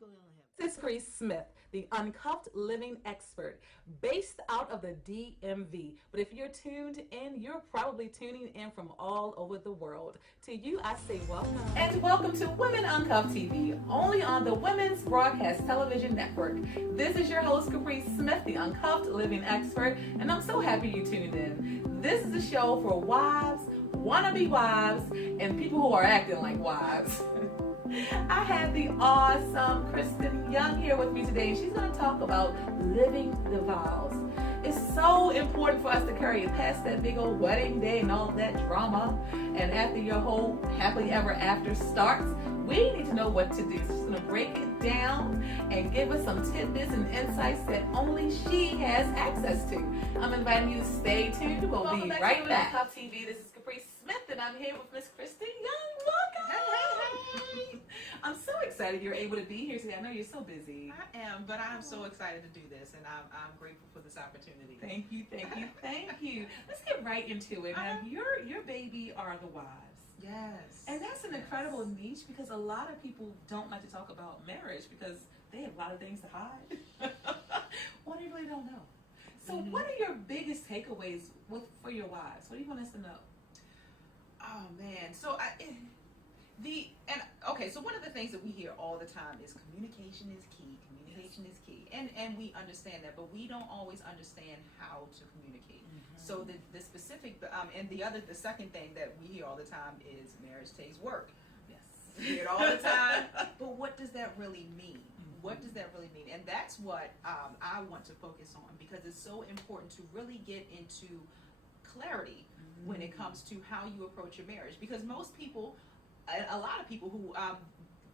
going on here? This is Caprice Smith, the Uncuffed Living Expert, based out of the DMV. But if you're tuned in, you're probably tuning in from all over the world. To you, I say welcome. And welcome to Women Uncuffed TV, only on the Women's Broadcast Television Network. This is your host, Caprice Smith, the Uncuffed Living Expert, and I'm so happy you tuned in. This is a show for wives, wannabe wives, and people who are acting like wives. I have the awesome Kristen Young here with me today, and she's going to talk about living the vows. It's so important for us to carry it past that big old wedding day and all that drama, and after your whole happily ever after starts, we need to know what to do. So she's going to break it down and give us some tidbits and insights that only she has access to. I'm inviting you to stay tuned. We'll be right back. Uncuffed TV. This is Caprice Smith, and I'm here with Miss Kristen Young. Welcome. Hey. I'm so excited you're able to be here today. I know you're so busy. I am, but I'm so excited to do this, and I'm grateful for this opportunity. Thank you, thank you, thank you. Let's get right into it. Now, your baby are the wives. Yes. And that's an incredible niche because a lot of people don't like to talk about marriage because they have a lot of things to hide. Well, they really don't know. So what are your biggest takeaways for your wives? What do you want us to know? Oh man. So so one of the things that we hear all the time is communication is key. Communication is key, and we understand that, but we don't always understand how to communicate. So the specific and the second thing that we hear all the time is marriage takes work. Yes. We hear it all the time, but what does that really mean? What does that really mean? And that's what I want to focus on, because it's so important to really get into clarity when it comes to how you approach your marriage, because most people, a lot of people who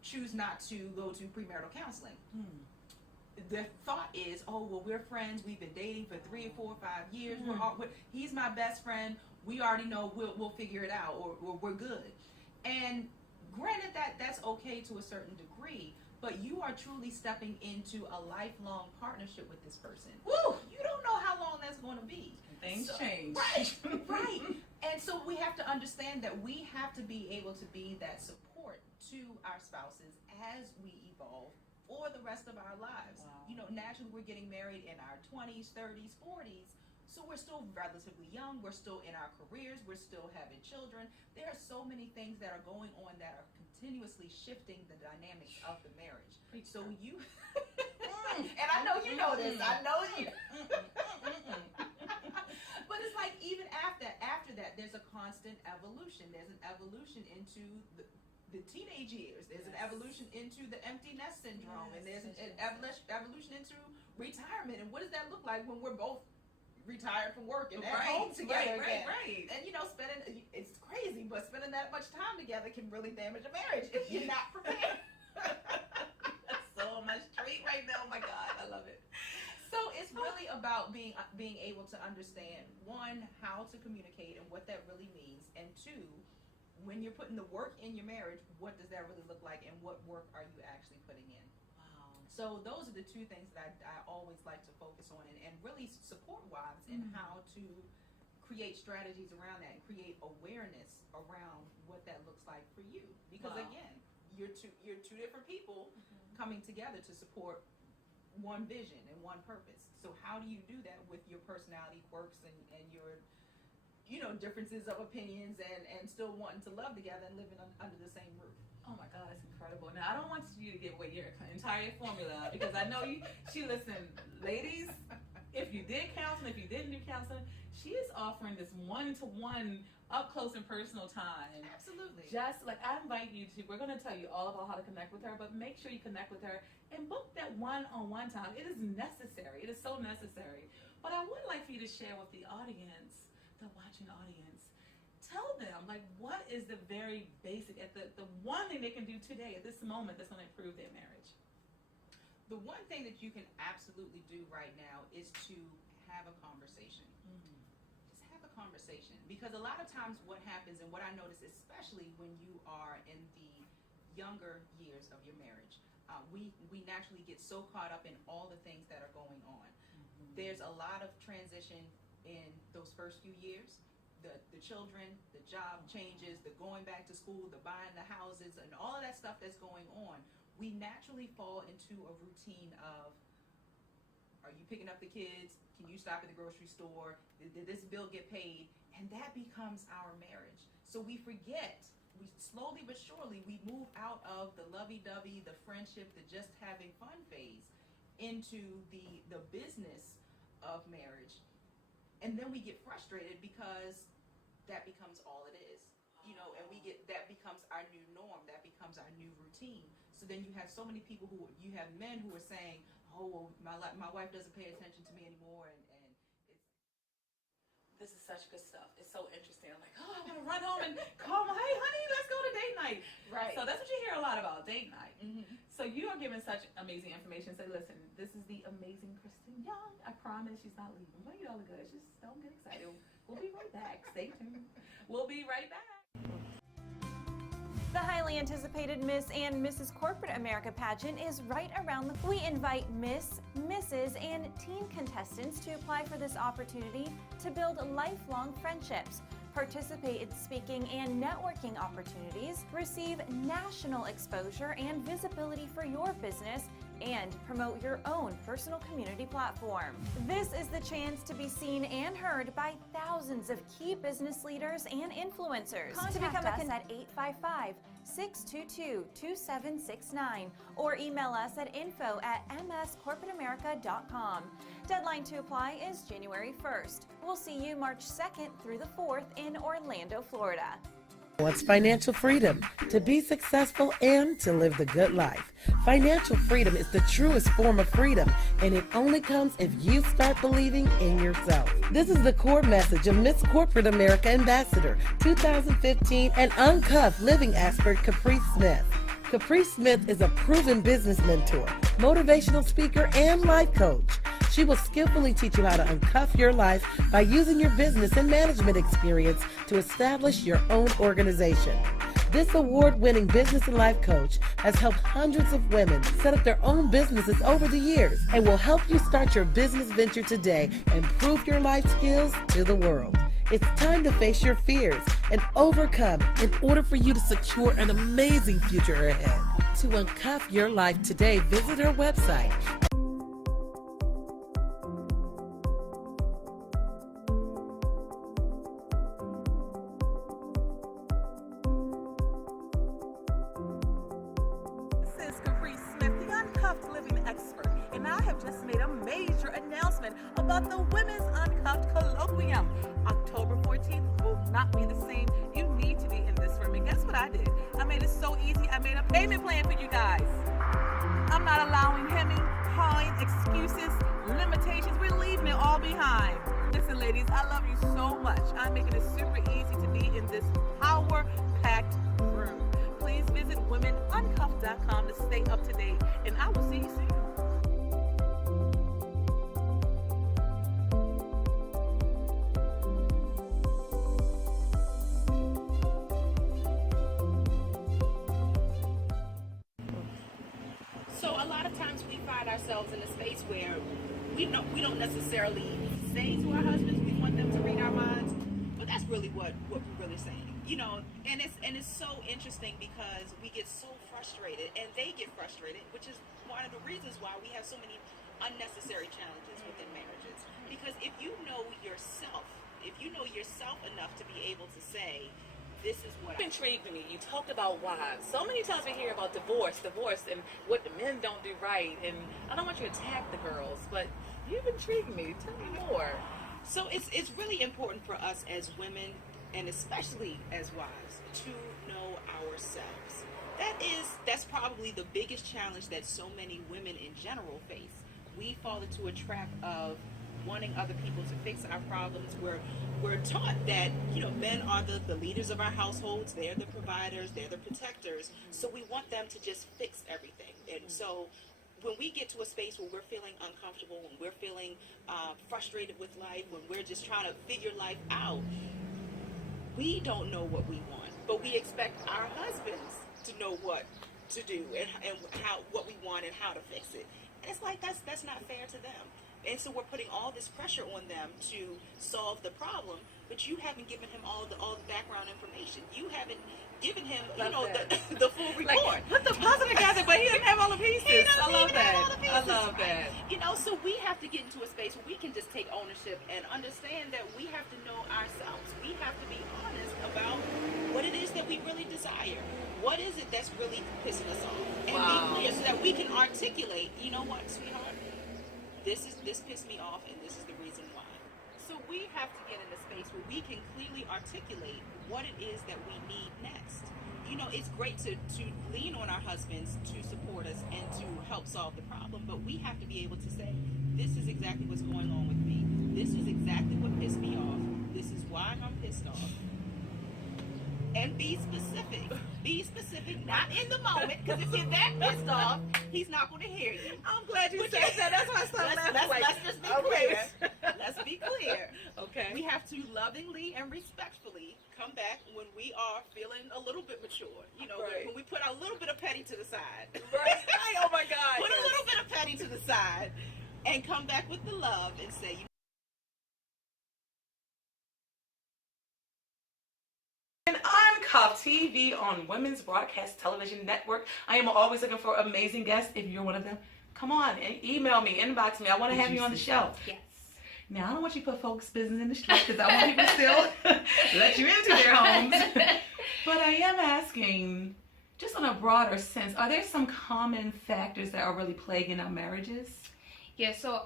choose not to go to premarital counseling, the thought is, oh, well, we're friends, we've been dating for 3 or 4 or 5 years, he's my best friend, we already know we'll figure it out, or we're good. And granted, that's okay to a certain degree, but you are truly stepping into a lifelong partnership with this person. Woo! You don't know how long that's going to be. Things change. Right. And so we have to understand that we have to be able to be that support to our spouses as we evolve for the rest of our lives. Wow. You know, naturally we're getting married in our 20s, 30s, 40s. So we're still relatively young. We're still in our careers. We're still having children. There are so many things that are going on that are continuously shifting the dynamics of the marriage. So you, and I know you know this. I know you. But it's like even after that, there's a constant evolution. There's an evolution into the teenage years. There's an evolution into the empty nest syndrome, and there's an evolution into retirement. And what does that look like when we're both retired from work and at home together again? Right. And it's crazy, but spending that much time together can really damage a marriage if you're not prepared. That's so much treat right now. Oh my God, I love it. So it's really about being able to understand, one, how to communicate and what that really means, and two, when you're putting the work in your marriage, what does that really look like, and what work are you actually putting in? Wow. So those are the two things that I always like to focus on, and really support wives in how to create strategies around that and create awareness around what that looks like for you. Because again, you're two different people coming together to support one vision and one purpose. So how do you do that with your personality quirks and your differences of opinions and still wanting to love together and living under the same roof? Oh my God, that's incredible. Now, I don't want you to give away your entire formula because I know listen, ladies, if you did counseling, if you didn't do counseling, she is offering this one-to-one up close and personal time. Absolutely. Just like I invite you to, we're going to tell you all about how to connect with her, but make sure you connect with her and book that one-on-one time. It is necessary. It is so necessary. But I would like for you to share with the audience, the watching audience, tell them, like, what is the very basic, the one thing they can do today at this moment that's going to improve their marriage? The one thing that you can absolutely do right now is to have a conversation. Just have a conversation. Because a lot of times what happens, and what I notice, especially when you are in the younger years of your marriage, we naturally get so caught up in all the things that are going on. There's a lot of transition in those first few years. The children, the job changes, the going back to school, the buying the houses, and all of that stuff that's going on. we naturally fall into a routine of, are you picking up the kids? Can you stop at the grocery store? Did this bill get paid? And that becomes our marriage. So we forget, we slowly but surely, we move out of the lovey-dovey, the friendship, the just having fun phase into the business of marriage. And then we get frustrated because that becomes all it is. And that becomes our new norm. That becomes our new routine. So then you have so many people you have men who are saying, oh, well, my wife doesn't pay attention to me anymore, and it's. This is such good stuff. It's so interesting. I'm like, oh, I want to run home and call my, hey, honey, let's go to date night. Right. So that's what you hear a lot about, date night. Mm-hmm. So you are giving such amazing information. Say, listen, this is the amazing Kristen Young. I promise she's not leaving. But you all are good. Just don't get excited. We'll be right back. Stay tuned. We'll be right back. The highly anticipated Miss and Mrs. Corporate America pageant is right around the corner. We invite Miss, Mrs., and teen contestants to apply for this opportunity to build lifelong friendships, participate in speaking and networking opportunities, receive national exposure and visibility for your business, and promote your own personal community platform. This is the chance to be seen and heard by thousands of key business leaders and influencers. Contact us at 855-622-2769 or email us at info@mscorporateamerica.com. Deadline to apply is January 1st. We'll see you March 2nd through the 4th in Orlando, Florida. Wants financial freedom to be successful and to live the good life. Financial freedom is the truest form of freedom, and it only comes if you start believing in yourself. This is the core message of Miss Corporate America Ambassador 2015 and Uncuffed Living Expert Caprice Smith. Caprice Smith is a proven business mentor, motivational speaker, and life coach. She will skillfully teach you how to uncuff your life by using your business and management experience to establish your own organization. This award-winning business and life coach has helped hundreds of women set up their own businesses over the years and will help you start your business venture today and prove your life skills to the world. It's time to face your fears and overcome in order for you to secure an amazing future ahead. To uncuff your life today, visit her website. This is Caprice Smith, the Uncuffed Living Expert, and I have just made a major announcement about the Women's Uncuffed Colloquium. October 14th will not be the same. You need to be in this room. And guess what I did? I made it so easy. I made a payment plan for you guys. I'm not allowing hemming, hawing, excuses, limitations. We're leaving it all behind. Listen, ladies, I love you so much. I'm making it super easy to be in this power-packed room. Please visit womenuncuffed.com to stay up to date, and I will see you soon. So a lot of times we find ourselves in a space where we don't necessarily say to our husbands we want them to read our minds, but that's really what we're really saying, and it's so interesting because we get so frustrated and they get frustrated, which is one of the reasons why we have so many unnecessary challenges within marriages. Because if you know yourself enough to be able to say, this is what Intrigued me. You talked about wives. So many times we hear about divorce, and what the men don't do right. And I don't want you to attack the girls, but you've intrigued me. Tell me more. So it's really important for us as women, and especially as wives, to know ourselves. That's probably the biggest challenge that so many women in general face. We fall into a trap of wanting other people to fix our problems. We're taught that men are the leaders of our households. They're the providers. They're the protectors. So we want them to just fix everything. And so when we get to a space where we're feeling uncomfortable, when we're feeling frustrated with life, when we're just trying to figure life out, we don't know what we want, but we expect our husbands to know what to do and what we want and how to fix it. And it's like that's not fair to them. And so we're putting all this pressure on them to solve the problem, but you haven't given him all the background information. You haven't giving him, Love that. the full report. Like, put the puzzle together, but he doesn't have all the pieces. He doesn't I love even have that. all the I pieces, love right? that. So we have to get into a space where we can just take ownership and understand that we have to know ourselves. We have to be honest about what it is that we really desire. What is it that's really pissing us off? And be clear so that we can articulate, you know what, sweetheart? This pissed me off and this is the reason why. So we have to get in a space where we can clearly articulate what it is that we need next. It's great to lean on our husbands to support us and to help solve the problem, but we have to be able to say, this is exactly what's going on with me. This is exactly what pissed me off. This is why I'm pissed off. And be specific. Be specific, not in the moment, because if you're that pissed off, he's not going to hear you. I'm glad you said that. That's why I started laughing. Let's just be clear. Let's be clear. Okay. We have to lovingly and respectfully come back when we are feeling a little bit mature. Right. When we put a little bit of petty to the side. Right. Oh my God. Put a little bit of petty to the side and come back with the love and say, Uncuffed TV on Women's Broadcast Television Network. I am always looking for amazing guests. If you're one of them, come on and email me, inbox me. I want to have you on the show. Yes. Now, I don't want you to put folks' business in the street because I want people to still let you into their homes. But I am asking, just on a broader sense, are there some common factors that are really plaguing our marriages? Yeah, so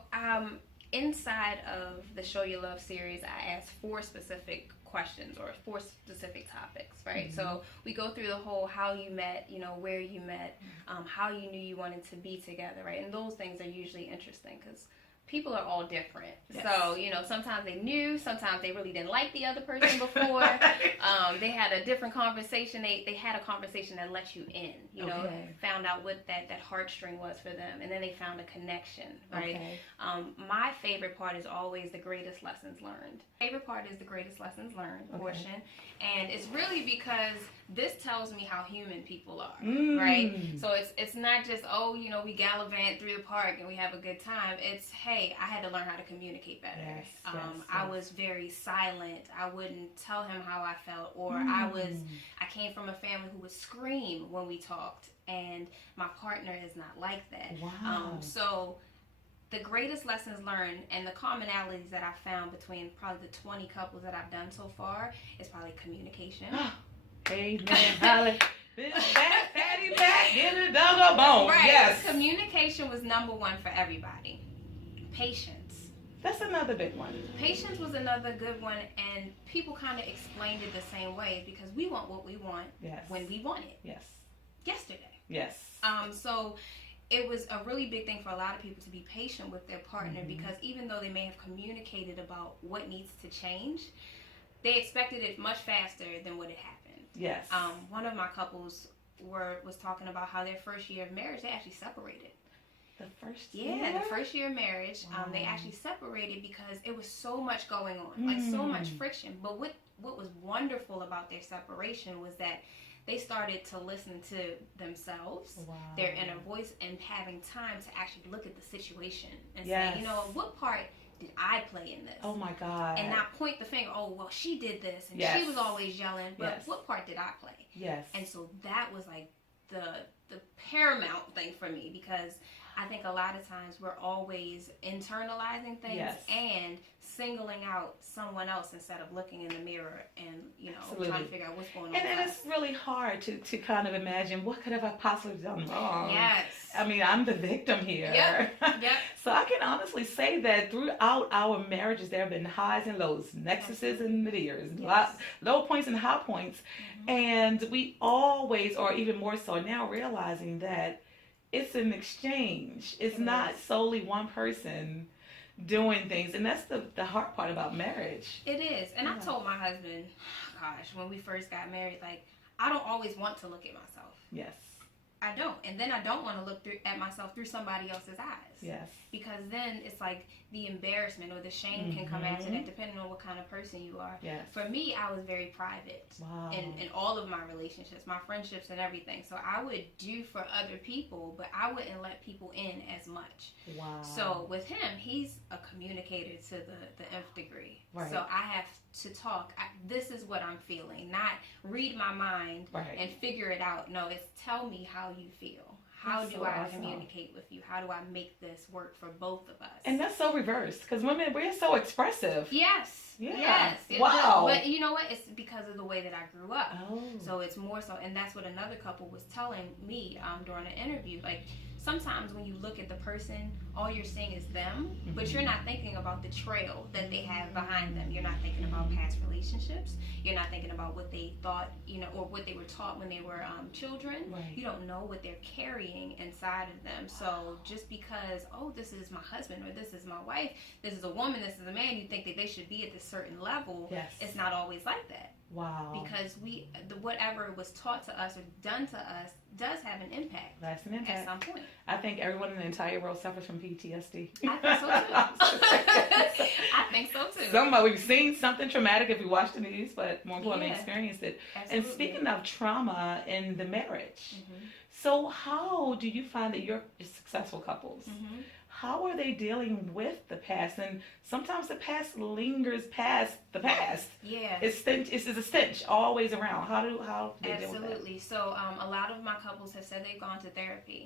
inside of the Show Your Love series, I asked 4 specific questions or 4 specific topics, right? Mm-hmm. So we go through the whole how you met, where you met, how you knew you wanted to be together, right? And those things are usually interesting because people are all different. Yes. So, sometimes they knew, sometimes they really didn't like the other person before. They had a different conversation. They had a conversation that let you in, Okay. found out what that heartstring was for them. And then they found a connection, right? Okay. My favorite part is always the greatest lessons learned. Favorite part is the greatest lessons learned portion. And it's really because this tells me how human people are, right? So it's not just, we gallivant through the park and we have a good time. It's, hey, I had to learn how to communicate better. Yes, I was very silent. I wouldn't tell him how I felt, or I came from a family who would scream when we talked, and my partner is not like that. Wow. So the greatest lessons learned and the commonalities that I found between probably the 20 couples that I've done so far is probably communication. Amen. Holly. This fat fatty back in the double bone. Right. Yes. Communication was number 1 for everybody. Patience. That's another big one. Patience was another good one, and people kind of explained it the same way because we want what we want when we want it. Yes. Yesterday. Yes. So it was a really big thing for a lot of people to be patient with their partner because even though they may have communicated about what needs to change, they expected it much faster than what had happened. Yes. One of my couples was talking about how their first year of marriage, they actually separated. The first year? Yeah, the first year of marriage, they actually separated because it was so much going on, like so much friction. But what was wonderful about their separation was that they started to listen to themselves, their inner voice, and having time to actually look at the situation and say, what part did I play in this? Oh my God. And not point the finger, she did this, and she was always yelling, but what part did I play? Yes. And so that was like the paramount thing for me because I think a lot of times we're always internalizing things and singling out someone else instead of looking in the mirror and, trying to figure out what's going on. And it's really hard to kind of imagine what could have I possibly done wrong. Yes. I mean, I'm the victim here. Yep. So I can honestly say that throughout our marriages, there have been highs and lows, nexuses and naδιrs, low points and high points. And we always, or even more so now, realizing that it's an exchange. It's not solely one person doing things. And that's the hard part about marriage. It is. And I told my husband, when we first got married, I don't always want to look at myself. Yes. I don't. And then I don't want to look at myself through somebody else's eyes. Yes. Because then it's like the embarrassment or the shame can come after that, depending on what kind of person you are. Yes. For me, I was very private in all of my relationships, my friendships and everything. So I would do for other people, but I wouldn't let people in as much. Wow. So with him, he's a communicator to the nth degree. Right. So I have to talk. This is what I'm feeling, not read my mind and figure it out. No, it's tell me how you feel. How do I communicate with you? How do I make this work for both of us? And that's so reversed, because women, we're so expressive. Yes. Yeah. Yes. Wow. But you know what? It's because of the way that I grew up. Oh. So it's more so, and that's what another couple was telling me during an interview. Like, sometimes when you look at the person, all you're seeing is them, but you're not thinking about the trail that they have behind them. You're not thinking about past relationships. You're not thinking about what they thought, or what they were taught when they were children. Right. You don't know what they're carrying inside of them. So just because, this is my husband, or this is my wife, this is a woman, this is a man, you think that they should be at this certain level. Yes. It's not always like that. Wow. Because whatever was taught to us or done to us does have an impact. That's an impact. At some point. I think everyone in the entire world suffers from PTSD. I think so too. I think so too. We've seen something traumatic if we watch the news, but more importantly, experienced it. Absolutely. And speaking of trauma in the marriage, so how do you find that you're successful couples? How are they dealing with the past? And sometimes the past lingers past the past. Yeah. It's a stench always around. How do they deal with that? Absolutely. So a lot of my couples have said they've gone to therapy,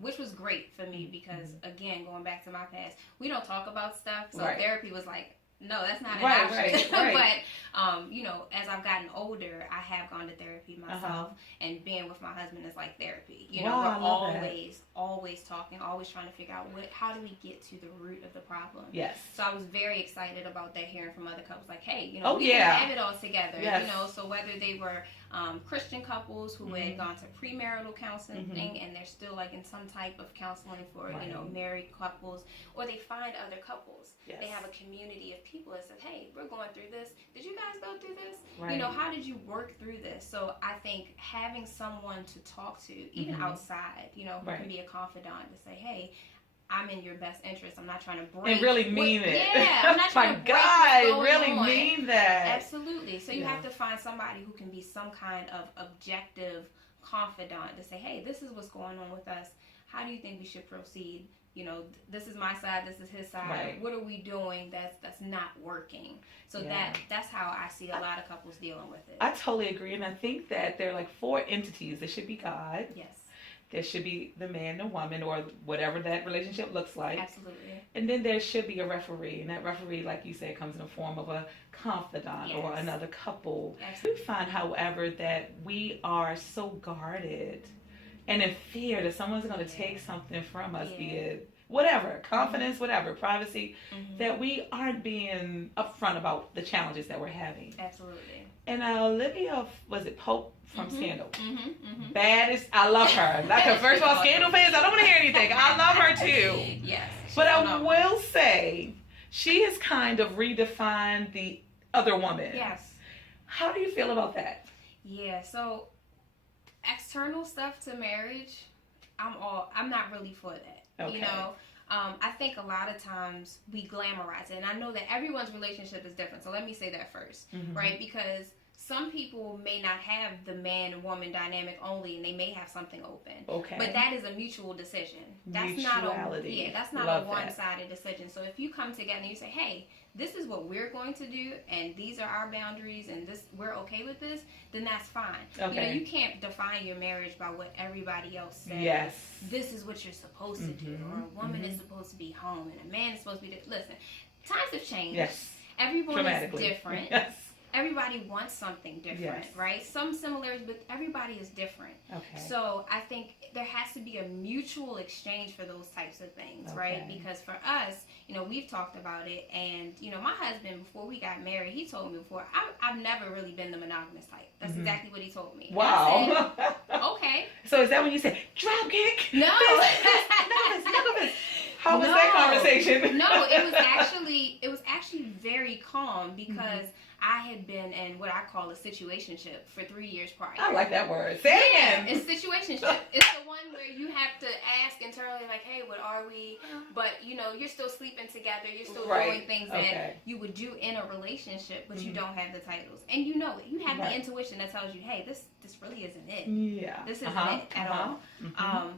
which was great for me because, again, going back to my past, we don't talk about stuff. So therapy was like, no, that's not an option. Right. But, as I've gotten older, I have gone to therapy myself, and being with my husband is like therapy. We're always talking, always trying to figure out how do we get to the root of the problem. Yes. So I was very excited about that, hearing from other couples, like, hey, we can have it all together. Yes. So whether they were Christian couples who had gone to premarital counseling, and they're still like in some type of counseling for married couples, or they find other couples. Yes. They have a community of people that said, hey, we're going through this. Did you guys go through this? Right. How did you work through this? So I think having someone to talk to, even outside, who can be a confidant, to say, hey, I'm in your best interest. I'm not trying to break. And really mean it. Yeah, I'm not trying to break God, what's going really on. mean that. Absolutely. So you have to find somebody who can be some kind of objective confidant to say, hey, this is what's going on with us. How do you think we should proceed? This is my side, this is his side. Right. What are we doing that's not working? So that's how I see a lot of couples dealing with it. I totally agree, and I think that there are like 4 entities. There should be God. Yes. There should be the man and woman, or whatever that relationship looks like. Absolutely. And then there should be a referee, and that referee, like you said, comes in the form of a confidant or another couple. Absolutely. We find, however, that we are so guarded and in fear that someone's going to take something from us, be it whatever, confidence, whatever, privacy, that we aren't being upfront about the challenges that we're having. Absolutely. And Olivia, was it Pope from Scandal? Baddest, I love her. Like, first of all, Scandal fans, I don't want to hear anything. I love her too. Yes. But I will say, she has kind of redefined the other woman. Yes. How do you feel about that? Yeah, so external stuff to marriage, I'm not really for that. Okay. I think a lot of times we glamorize it, and I know that everyone's relationship is different. So let me say that first, right? Because some people may not have the man and woman dynamic only, and they may have something open. Okay. But that is a mutual decision. That's Mutuality. that's not Love a one-sided decision. So if you come together and you say, hey, this is what we're going to do, and these are our boundaries, and we're okay with this, then that's fine. Okay. You can't define your marriage by what everybody else says. Yes. This is what you're supposed to do, or a woman is supposed to be home, and a man is supposed to be. Listen, times have changed. Yes. Everyone is different. Yes. Everybody wants something different, right? Some similarities, but everybody is different. Okay. So I think there has to be a mutual exchange for those types of things, right? Because for us, we've talked about it, and my husband, before we got married, he told me before, I've never really been the monogamous type. That's exactly what he told me. Wow. I said, okay. So is that when you say drop kick? No. How was that conversation? No, it was actually very calm because I had been in what I call a situationship for 3 years prior. I like that word. Say it again. It's situationship. It's the one where you have to ask internally, like, hey, what are we? But, you're still sleeping together. You're still doing things that you would do in a relationship, but you don't have the titles. And you know it. You have the intuition that tells you, hey, this really isn't it. Yeah. This isn't it at all.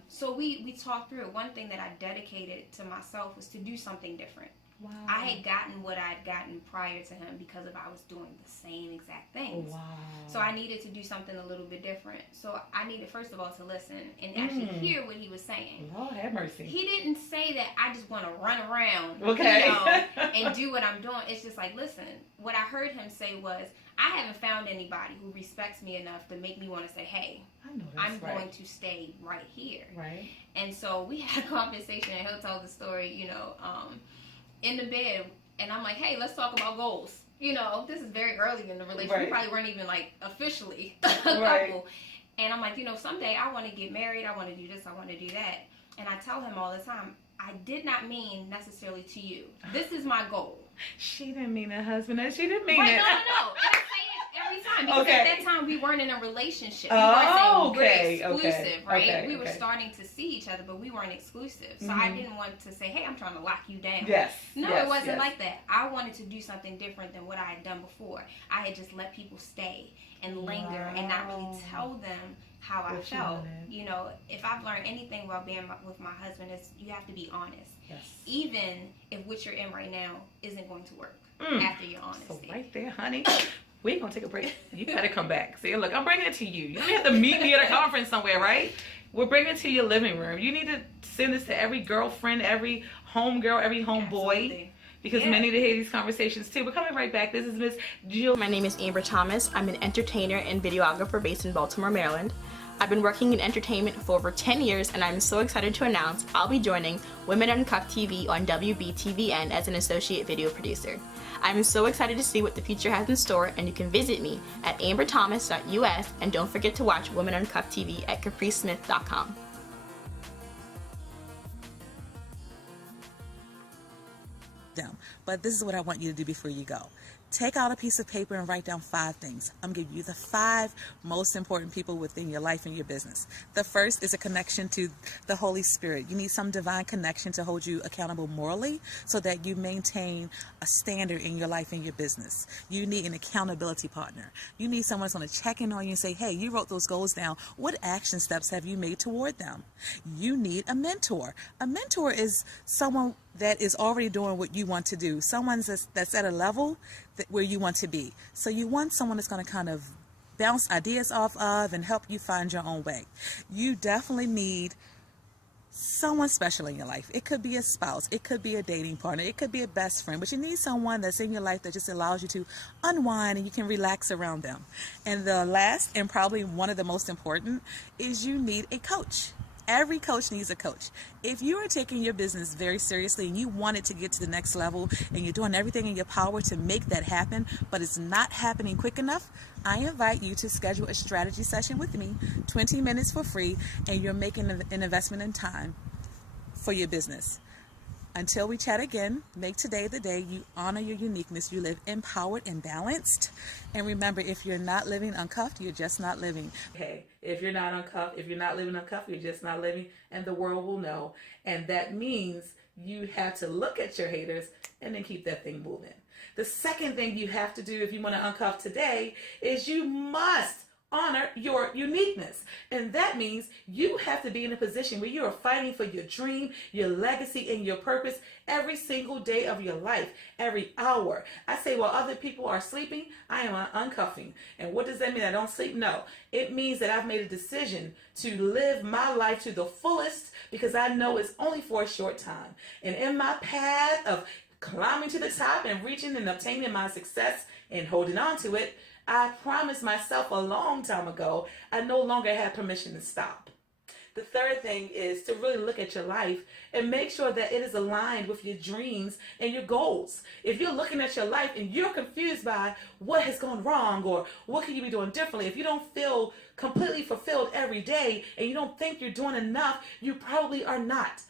So we talked through it. One thing that I dedicated to myself was to do something different. Wow. I had gotten what I'd gotten prior to him because I was doing the same exact things. Wow. So I needed to do something a little bit different. So I needed, first of all, to listen and actually hear what he was saying. Lord have mercy. He didn't say that I just want to run around, Okay. and do what I'm doing. It's just like, listen, what I heard him say was, I haven't found anybody who respects me enough to make me want to say, hey, I'm going to stay right here. Right. And so we had a conversation, and he'll tell the story, in the bed, and I'm like, hey, let's talk about goals. This is very early in the relationship. Right. We probably weren't even like officially a couple. Right. And I'm like, someday I want to get married. I want to do this. I want to do that. And I tell him all the time, I did not mean necessarily to you. This is my goal. She didn't mean a husband, and she didn't mean Right? it. No. And I say it every time because Okay. at that time we weren't in a relationship. We Oh, weren't saying okay, we're exclusive, okay, right? okay, We were okay. starting to see each other, but we weren't exclusive. So I didn't want to say, hey, I'm trying to lock you down. Yes. No, yes, it wasn't yes. like that. I wanted to do something different than what I had done before. I had just let people stay and linger and not really tell them how I What you felt. wanted. If I've learned anything while being with my husband is you have to be honest. Yes. Even if what you're in right now isn't going to work after your honesty. So right there, honey, we're going to take a break. You got to come back. See, look, I'm bringing it to you. You don't have to meet me at a conference somewhere, right? We're bringing it to your living room. You need to send this to every girlfriend, every homegirl, every homeboy. Absolutely. Because many to hear these conversations too. We're coming right back. This is Miss Jill. My name is Amber Thomas. I'm an entertainer and videographer based in Baltimore, Maryland. I've been working in entertainment for over 10 years, and I'm so excited to announce I'll be joining Women Uncuffed TV on WBTVN as an associate video producer. I'm so excited to see what the future has in store, and you can visit me at amberthomas.us, and don't forget to watch Women Uncuffed TV at capricesmith.com. But this is what I want you to do before you go. Take out a piece of paper and write down 5 things. I'm giving you the 5 most important people within your life and your business. The first is a connection to the Holy Spirit. You need some divine connection to hold you accountable morally so that you maintain a standard in your life and your business. You need an accountability partner. You need someone that's going to check in on you and say, hey, you wrote those goals down. What action steps have you made toward them? You need a mentor. A mentor is someone that is already doing what you want to do. Someone that's at a level where you want to be. So you want someone that's going to kind of bounce ideas off of and help you find your own way. You definitely need someone special in your life. It could be a spouse. It could be a dating partner. It could be a best friend. But you need someone that's in your life that just allows you to unwind and you can relax around them. And the last, and probably one of the most important, is you need a coach. Every coach needs a coach. If you are taking your business very seriously and you want it to get to the next level and you're doing everything in your power to make that happen, but it's not happening quick enough, I invite you to schedule a strategy session with me, 20 minutes for free, and you're making an investment in time for your business. Until we chat again, make today the day you honor your uniqueness. You live empowered and balanced. And remember, if you're not living uncuffed, you're just not living. Hey, if you're not uncuffed, if you're not living uncuffed, you're just not living, and the world will know. And that means you have to look at your haters and then keep that thing moving. The second thing you have to do if you want to uncuff today is you must honor your uniqueness. And that means you have to be in a position where you are fighting for your dream, your legacy, and your purpose every single day of your life, every hour. I say while other people are sleeping, I am uncuffing. And what does that mean? I don't sleep? No. It means that I've made a decision to live my life to the fullest because I know it's only for a short time. And in my path of climbing to the top and reaching and obtaining my success and holding on to it, I promised myself a long time ago I no longer have permission to stop. The third thing is to really look at your life and make sure that it is aligned with your dreams and your goals. If you're looking at your life and you're confused by what has gone wrong or what can you be doing differently, if you don't feel completely fulfilled every day and you don't think you're doing enough, you probably are not.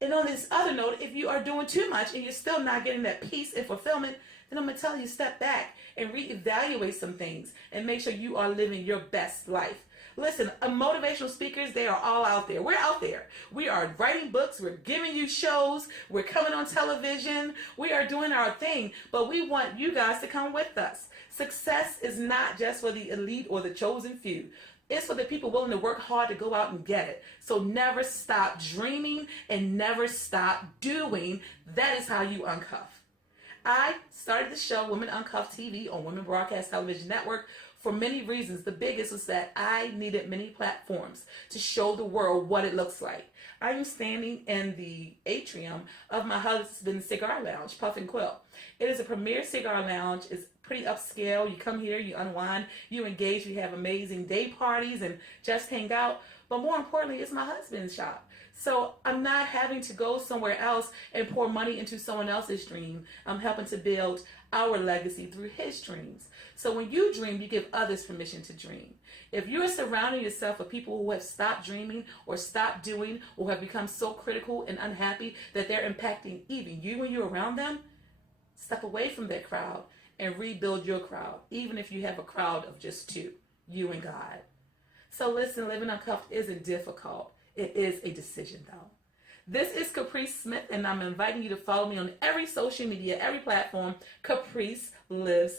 And on this other note, if you are doing too much and you're still not getting that peace and fulfillment, then I'm going to tell you, step back and reevaluate some things and make sure you are living your best life. Listen, motivational speakers, they are all out there. We're out there. We are writing books. We're giving you shows. We're coming on television. We are doing our thing, but we want you guys to come with us. Success is not just for the elite or the chosen few. It's for the people willing to work hard to go out and get it. So never stop dreaming and never stop doing. That is how you uncuff. I started the show Women Uncuffed TV on Women Broadcast Television Network for many reasons. The biggest was that I needed many platforms to show the world what it looks like. I am standing in the atrium of my husband's cigar lounge, Puff and Quill. It is a premier cigar lounge. It's pretty upscale. You come here, you unwind, you engage, you have amazing day parties and just hang out. But more importantly, it's my husband's shop. So I'm not having to go somewhere else and pour money into someone else's dream. I'm helping to build our legacy through his dreams. So when you dream, you give others permission to dream. If you're surrounding yourself with people who have stopped dreaming or stopped doing or have become so critical and unhappy that they're impacting even you when you're around them, step away from that crowd and rebuild your crowd, even if you have a crowd of just two, you and God. So listen, living uncuffed isn't difficult. It is a decision, though. This is Caprice Smith, and I'm inviting you to follow me on every social media, every platform. Caprice Lives.